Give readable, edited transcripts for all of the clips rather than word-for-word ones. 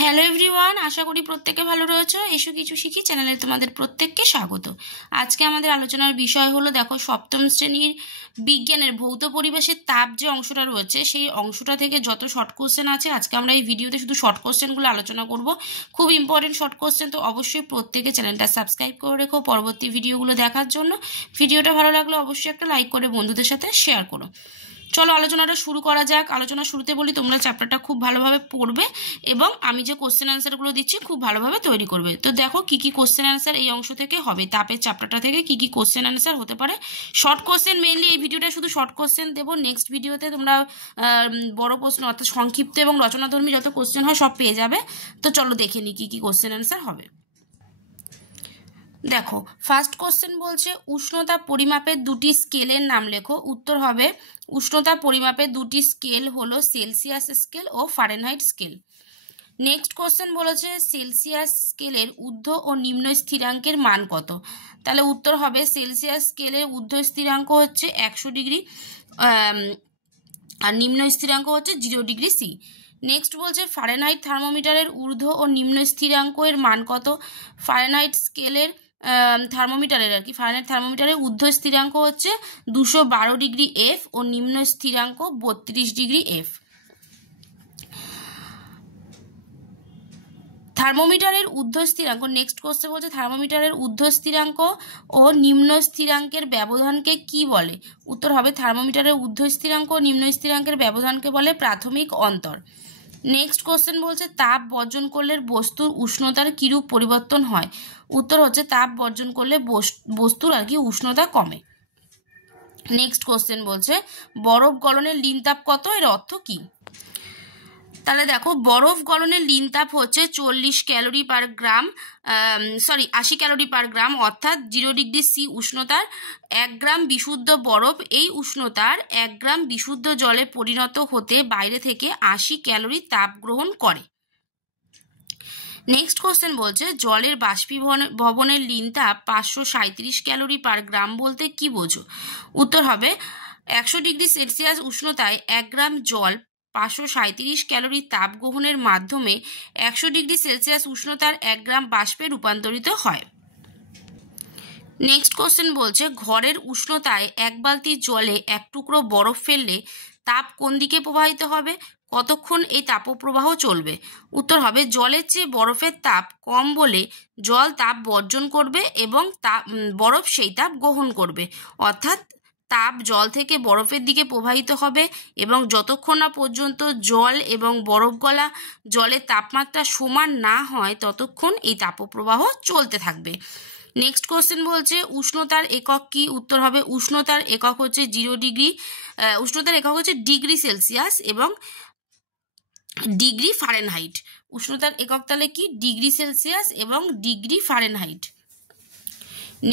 Hello everyone, আশা করি প্রত্যেকে ভালো রয়েছে। এসো কিছু শিখি চ্যানেলে তোমাদের প্রত্যেককে স্বাগত। আজকে আমাদের আলোচনার বিষয় হলো, দেখো, সপ্তম শ্রেণীর বিজ্ঞানের ভৌত পরিবেশের তাপ যে অংশটা রয়েছে সেই অংশটা থেকে যত শর্ট কোশ্চেন আছে আজকে আমরা এই ভিডিওতে শুধু শর্ট কোশ্চেনগুলো আলোচনা করব। খুব ইম্পর্টেন্ট শর্ট কোশ্চেন, তো অবশ্যই প্রত্যেকে চ্যানেলটা সাবস্ক্রাইব করে রেখো পরবর্তী ভিডিওগুলো দেখার জন্য। ভিডিওটা ভালো লাগলে অবশ্যই একটা লাইক করে বন্ধুদের সাথে শেয়ার করো। চলো আলোচনাটা শুরু করা যাক। আলোচনা শুরুতে বলি, তোমরা চ্যাপ্টারটা খুব ভালোভাবে পড়বে এবং আমি যে কোশ্চেন অ্যান্সারগুলো দিচ্ছি খুব ভালোভাবে তৈরি করবে। তো দেখো কি কি কোশ্চেন অ্যান্সার এই অংশ থেকে হবে, তাপের চ্যাপ্টারটা থেকে কি কি কোশ্চেন অ্যান্সার হতে পারে। শর্ট কোশ্চেন মেইনলি, এই ভিডিওটা শুধু শর্ট কোশ্চেন দেবো। নেক্সট ভিডিওতে তোমরা বড় কোশ্চেন অর্থাৎ সংক্ষিপ্ত এবং রচনাধর্মী যত কোশ্চেন হয় সব পেয়ে যাবে। তো চলো দেখে নিই কি কি কোশ্চেন অ্যান্সার হবে। দেখো, ফার্স্ট কোশ্চেন বলছে উষ্ণতা পরিমাপের দুটি স্কেলের নাম লেখো। উত্তর হবে উষ্ণতা পরিমাপের দুটি স্কেল হলো সেলসিয়াস স্কেল ও ফারেনহাইট স্কেল। নেক্সট কোশ্চেন বলেছে সেলসিয়াস স্কেলের ঊর্ধ্ব ও নিম্ন স্থিরাঙ্কের মান কত। তাহলে উত্তর হবে সেলসিয়াস স্কেলের ঊর্ধ্ব স্থিরাঙ্ক হচ্ছে 100 ডিগ্রি আর নিম্ন স্থিরাঙ্ক হচ্ছে 0 ডিগ্রি সি। নেক্সট বলছে ফারেনহাইট থার্মোমিটারের ঊর্ধ্ব ও নিম্ন স্থিরাঙ্ক এর মান কত। ফারেনহাইট স্কেলের ফারেনহাইট থার্মোমিটারের ঊর্ধ্ব স্থিরাঙ্ক হচ্ছে 212 ডিগ্রি এফ ও নিম্ন স্থিরাঙ্ক 32 ডিগ্রি এফ। থার্মোমিটারের ঊর্ধ্ব স্থিরাঙ্ক, নেক্সট কোশ্চেন বলছে থার্মোমিটারের ঊর্ধ্ব স্থিরাঙ্ক ও নিম্ন স্থিরাঙ্কের ব্যবধানকে কি বলে। উত্তর হবে থার্মোমিটারের ঊর্ধ্ব স্থিরাঙ্ক ও নিম্ন স্থিরাঙ্কের ব্যবধানকে বলে প্রাথমিক অন্তর। নেক্সট কোশ্চেন বলছে তাপ বর্জন করলে বস্তুর উষ্ণতার কিরূপ পরিবর্তন হয়। উত্তর হচ্ছে তাপ বর্জন করলে বস্তুর উষ্ণতা কমে। নেক্সট কোশ্চেন বলছে বরফ গলনের লিন তাপ কত, এর অর্থ কি। তাহলে দেখো, বরফ গলনের লিন তাপ হচ্ছে 80 ক্যালোরি পার গ্রাম, অর্থাৎ 0 ডিগ্রি সি উষ্ণতার 1 গ্রাম বিশুদ্ধ বরফ এই উষ্ণতার 1 গ্রাম বিশুদ্ধ জলে পরিণত হতে বাইরে থেকে 80 ক্যালোরি তাপ গ্রহণ করে। নেক্সট কোশ্চেন বলছে জলের বাষ্পীভবনের লিন তাপ 537 ক্যালোরি পার গ্রাম বলতে কি বোঝো। উত্তর হবে 100 ডিগ্রি সেলসিয়াস উষ্ণতায় 1 গ্রাম জল 537 ক্যালোরি তাপ গ্রহণের মাধ্যমে 100 ডিগ্রি সেলসিয়াস উষ্ণতার 1 গ্রাম বাষ্পে রূপান্তরিত হয়। নেক্সট কোশ্চেন বলছে ঘরের উষ্ণতায় 1 বালতি জলে 1 টুকরো বরফ ফেললে তাপ কোন দিকে প্রবাহিত হবে, কতক্ষণ এই তাপপ্রবাহ চলবে। উত্তর হবে জলের চেয়ে বরফের তাপ কম বলে জল তাপ বর্জন করবে এবং বরফ সেই তাপ গ্রহণ করবে, অর্থাৎ তাপ জল থেকে বরফের দিকে প্রবাহিত হবে এবং যতক্ষণ না পর্যন্ত জল এবং বরফ গলা জলের তাপমাত্রা সমান না হয় ততক্ষণ এই তাপপ্রবাহ চলতে থাকবে। নেক্সট কোশ্চেন বলছে উষ্ণতার একক কি। উত্তর হবে উষ্ণতার একক হচ্ছে ডিগ্রি সেলসিয়াস এবং ডিগ্রি ফারেনহাইট। উষ্ণতার একক তাহলে কি, ডিগ্রি সেলসিয়াস এবং ডিগ্রি ফারেনহাইট।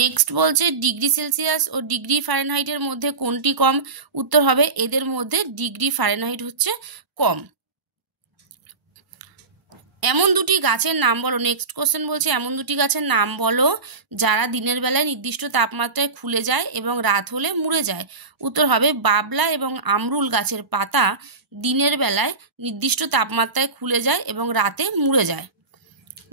নেক্সট বলছে ডিগ্রি সেলসিয়াস ও ডিগ্রি ফারেনহাইটের মধ্যে কোনটি কম। উত্তর হবে এদের মধ্যে ডিগ্রি ফারেনহাইট হচ্ছে কম। এমন দুটি গাছের নাম বলো। নেক্সট কোশ্চেন বলছে এমন দুটি গাছের নাম বলো যারা দিনের বেলায় নির্দিষ্ট তাপমাত্রায় খুলে যায় এবং রাত হলে মুড়ে যায়। উত্তর হবে বাবলা এবং আমরুল গাছের পাতা দিনের বেলায় নির্দিষ্ট তাপমাত্রায় খুলে যায় এবং রাতে মুড়ে যায়।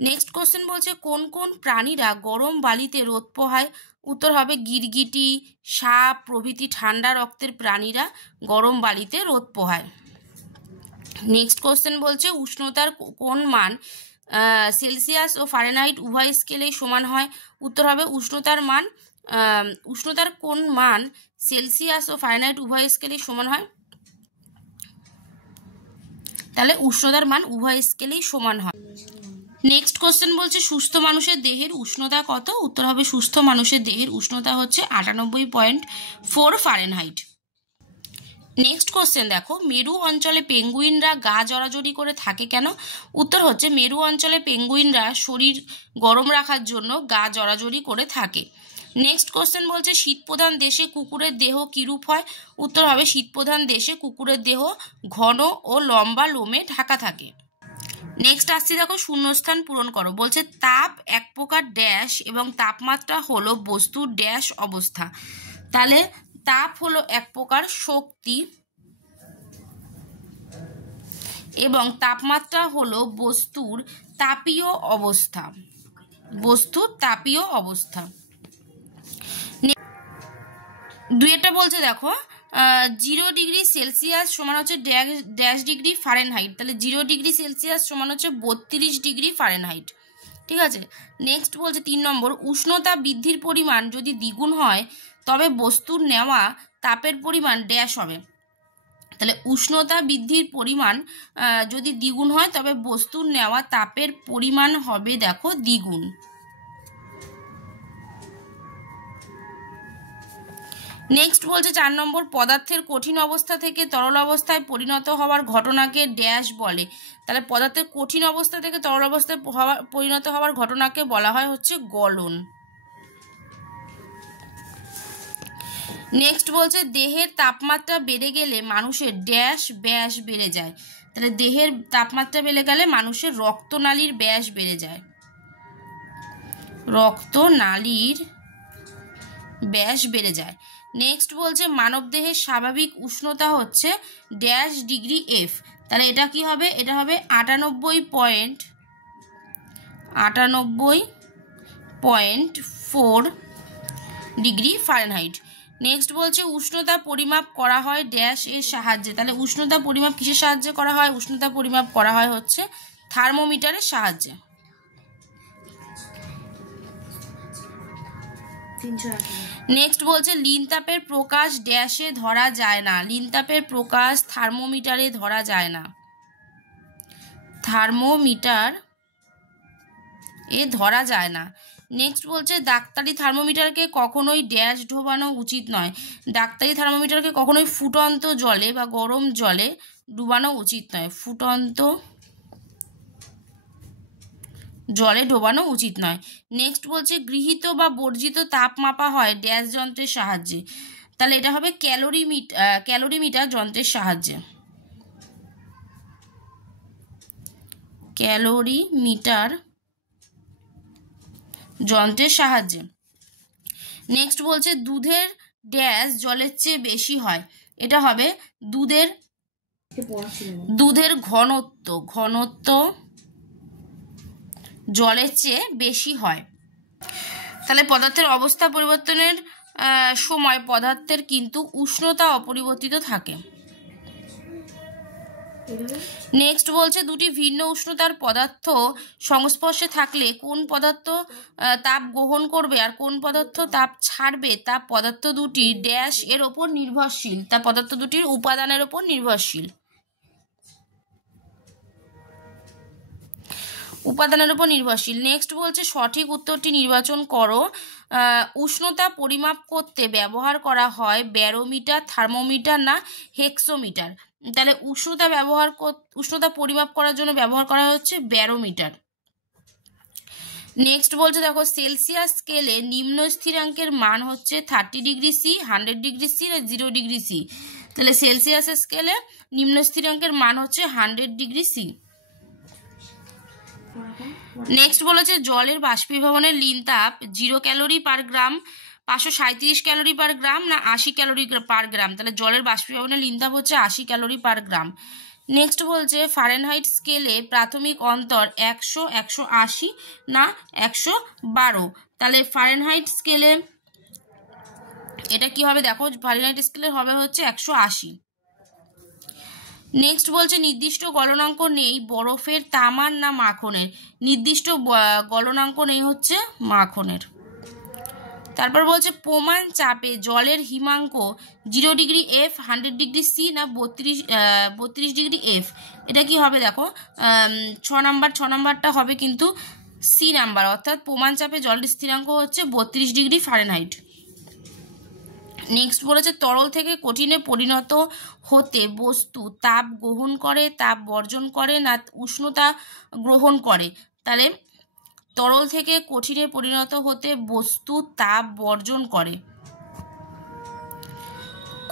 নেক্সট কোশ্চেন বলছে কোন কোন প্রাণীরা গরম বালিতে রোদ পোহায়। উত্তর হবে গিরগিটি, সাপ প্রভৃতি ঠান্ডা রক্তের প্রাণীরা গরম বালিতে রোদ পোহায়। নেক্সট কোশ্চেন বলছে উষ্ণতার কোন মান সেলসিয়াস ও ফারেনহাইট উভয় স্কেলেই সমান হয়। উত্তর হবে উষ্ণতার কোন মান সেলসিয়াস ও ফারেনহাইট উভয় স্কেলেই সমান হয়। তাহলে উষ্ণতার মান উভয় স্কেলেই সমান হয়। নেক্সট কোশ্চেন বলছে সুস্থ মানুষের দেহের উষ্ণতা কত। উত্তর হবে সুস্থ মানুষের দেহের উষ্ণতা হচ্ছে 98.4 ফারেনহাইট। নেক্সট কোশ্চেন দেখো, মেরু অঞ্চলে পেঙ্গুইনরা গা জড়াজড়ি করে থাকে কেন। উত্তর হচ্ছে মেরু অঞ্চলে পেঙ্গুইনরা শরীর গরম রাখার জন্য গা জড়াজড়ি করে থাকে। নেক্সট কোশ্চেন বলছে শীতপ্রধান দেশে কুকুরের দেহ কিরূপ হয়। উত্তর হবে শীতপ্রধান দেশে কুকুরের দেহ ঘন ও লম্বা লোমে ঢাকা থাকে। নেক্সট আসছি দেখো, শূন্যস্থান পূরণ করো। বলছে তাপ এক প্রকার ড্যাশ এবং তাপমাত্রা হলো বস্তুর ড্যাশ অবস্থা। তাহলে তাপ হলো এক প্রকার শক্তি এবং তাপমাত্রা হলো বস্তুর তাপীয় অবস্থা। বস্তুর তাপীয় অবস্থা। দুইটা বলছে দেখো 0 ডিগ্রি সেলসিয়াস সমান হচ্ছে ড্যাশ ডিগ্রি ফারেনহাইট। তাহলে 0 ডিগ্রি সেলসিয়াস সমান হচ্ছে 32 ডিগ্রি ফারেনহাইট। ঠিক আছে। নেক্সট বলছে 3 নম্বর, উষ্ণতা বৃদ্ধির পরিমাণ যদি দ্বিগুণ হয় তবে বস্তুর নেওয়া তাপের পরিমাণ ড্যাশ হবে। তাহলে উষ্ণতা বৃদ্ধির পরিমাণ যদি দ্বিগুণ হয় তবে বস্তুর নেওয়া তাপের পরিমাণ হবে দেখো দ্বিগুণ। নেক্সট বলছে 4 নম্বর, পদার্থের কঠিন অবস্থা থেকে তরল অবস্থায় পরিণত হওয়ার ঘটনাকে ড্যাশ বলে। তাহলে পদার্থের কঠিন অবস্থা থেকে তরল অবস্থায় পরিণত হওয়ার ঘটনাকে বলা হয় হচ্ছে গলন। নেক্সট বলছে দেহের তাপমাত্রা বেড়ে গেলে মানুষের ড্যাশ ব্যাস বেড়ে যায়। তাহলে দেহের তাপমাত্রা বেড়ে গেলে মানুষের রক্তনালীর ব্যাস বেড়ে যায়। রক্তনালীর ব্যাস বেড়ে যায়। নেক্সট বলছে মানবদেহের স্বাভাবিক উষ্ণতা হচ্ছে ড্যাশ ডিগ্রি এফ। তাহলে এটা কি হবে? এটা হবে 98.4 ডিগ্রি ফারেনহাইট। নেক্সট বলছে উষ্ণতা পরিমাপ করা হয় ড্যাশ এর সাহায্যে। তাহলে উষ্ণতা পরিমাপ কিসের সাহায্যে করা হয়? উষ্ণতা পরিমাপ করা হয় হচ্ছে থার্মোমিটারের সাহায্যে। নেক্সট বলছে লিনতাপের প্রকাশ ড্যাশে ধরা যায় না। লিনতাপের প্রকাশ থার্মোমিটারে ধরা যায় না। থার্মোমিটার এ ধরা যায় না। নেক্সট বলছে ডাক্তারি থার্মোমিটারকে কখনোই ড্যাশ ডোবানো উচিত নয়। ডাক্তারি থার্মোমিটারকে কখনোই ফুটন্ত জলে বা গরম জলে ডুবানো উচিত নয়। ফুটন্ত জলে ডোবানো উচিত নয়। নেক্সট বলছে গৃহীত বা বর্জিত তাপ মাপা হয় ড্যাশ যন্ত্রের সাহায্যে। তাহলে এটা হবে ক্যালোরিমিটার যন্ত্রের সাহায্যে। ক্যালোরিমিটার যন্ত্রের সাহায্যে। নেক্সট বলছে দুধের ড্যাশ জলের চেয়ে বেশি হয়। এটা হবে দুধের ঘনত্ব জলের চেয়ে বেশি হয়। তাহলে পদার্থের অবস্থা পরিবর্তনের সময় পদার্থের কিন্তু উষ্ণতা অপরিবর্তিত থাকে। নেক্সট বলছে দুটি ভিন্ন উষ্ণতার পদার্থ সংস্পর্শে থাকলে কোন পদার্থ তাপ গ্রহণ করবে আর কোন পদার্থ তাপ ছাড়বে তা পদার্থ দুটি ড্যাশ এর ওপর নির্ভরশীল। তা পদার্থ দুটির উপাদানের ওপর নির্ভরশীল। উপাদানের উপর নির্ভরশীল। নেক্সট বলছে সঠিক উত্তরটি নির্বাচন করো। উষ্ণতা পরিমাপ করতে ব্যবহার করা হয় ব্যারোমিটার, থার্মোমিটার না হেক্সোমিটার। তাহলে উষ্ণতা পরিমাপ করার জন্য ব্যবহার করা হচ্ছে ব্যারোমিটার। নেক্সট বলছে দেখো সেলসিয়াস স্কেলে নিম্ন স্থিরাঙ্কের মান হচ্ছে 30 ডিগ্রি সি, 100 ডিগ্রি সি আর 0 ডিগ্রি সি। তাহলে সেলসিয়াসের স্কেলে নিম্ন স্থিরাঙ্কের মান হচ্ছে 100 ডিগ্রি সি। নেক্সট বলেছে জলের বাষ্পীভবনের লিন তাপ 0 ক্যালোরি পার গ্রাম, 537 ক্যালোরি পার গ্রাম না 80 ক্যালোরি পার গ্রাম। তাহলে জলের বাষ্পীভবনের লিন তাপ হচ্ছে 80 ক্যালোরি পার গ্রাম। নেক্সট বলছে ফারেনহাইট স্কেলে প্রাথমিক অন্তর 100, 180 না 112। তাহলে ফারেনহাইট স্কেলে এটা কি হবে দেখো, ফারেনহাইট স্কেলে হবে হচ্ছে 180। নেক্সট বলছে নির্দিষ্ট গলনাঙ্ক নেই বরফের, তামার না মাখনের। নির্দিষ্ট গলনাঙ্ক নেই হচ্ছে মাখনের। তারপর বলছে প্রমাণ চাপে জলের হিমাঙ্ক 0 ডিগ্রি এফ, 100 ডিগ্রি সি না 32 ডিগ্রি এফ। এটা কি হবে দেখো 6 নাম্বারটা হবে কিন্তু সি নাম্বার, অর্থাৎ প্রমাণ চাপে জলের স্থিরাঙ্ক হচ্ছে 32 ডিগ্রি ফারেনহাইট। নেক্সট বলেছে তরল থেকে কঠিনে পরিণত হতে বস্তু তাপ গ্রহণ করে, তাপ বর্জন করে না উষ্ণতা গ্রহণ করে। তাহলে তরল থেকে কঠিনে পরিণত হতে বস্তু তাপ বর্জন করে।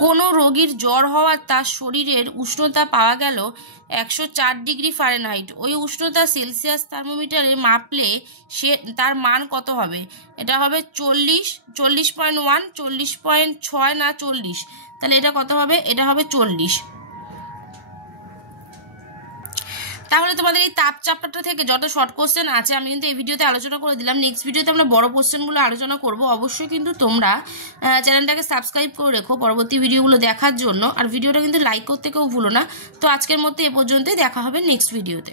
কোনো রোগীর জ্বর হওয়ার তার শরীরের উষ্ণতা পাওয়া গেল 104 ডিগ্রি ফারেনহাইট। ওই উষ্ণতা সেলসিয়াস থার্মোমিটারে মাপলে তার মান কত হবে? এটা হবে 40.1, 40.6 না 40। তাহলে এটা কত হবে? এটা হবে 40। তাহলে তোমাদের এই তাপ চ্যাপ্টারটা থেকে যত শর্ট কোশ্চেন আছে আমি কিন্তু এই ভিডিওতে আলোচনা করে দিলাম। নেক্সট ভিডিওতে আমরা বড় কোশ্চেনগুলো আলোচনা করব। অবশ্যই কিন্তু তোমরা চ্যানেলটাকে সাবস্ক্রাইব করে রেখো পরবর্তী ভিডিওগুলো দেখার জন্য। আর ভিডিওটা কিন্তু লাইক করতে কেউ ভুলো না। তো আজকের মধ্যে এ পর্যন্তই, দেখা হবে নেক্সট ভিডিওতে।